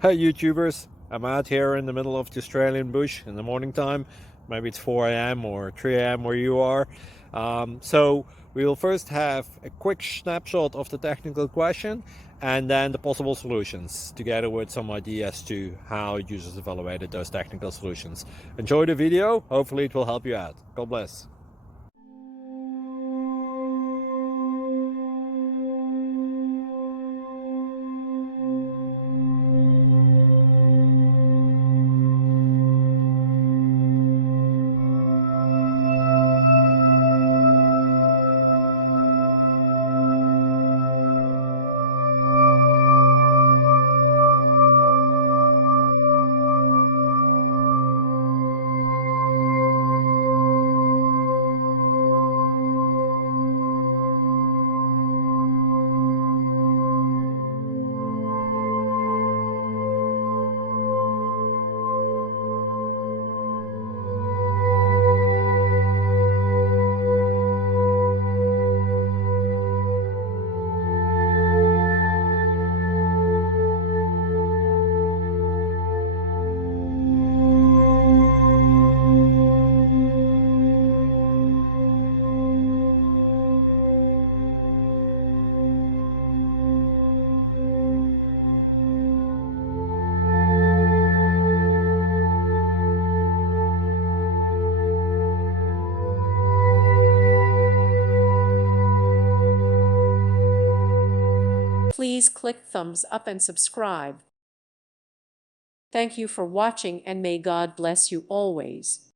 Hey YouTubers, I'm out here in the middle of the Australian bush in the morning time. Maybe it's 4 a.m. or 3 a.m. where you are. So we'll first have a quick snapshot of the technical question and then the possible solutions, together with some ideas to how users evaluated those technical solutions. Enjoy the video, hopefully it will help you out. God bless. Please click thumbs up and subscribe. Thank you for watching and may God bless you always.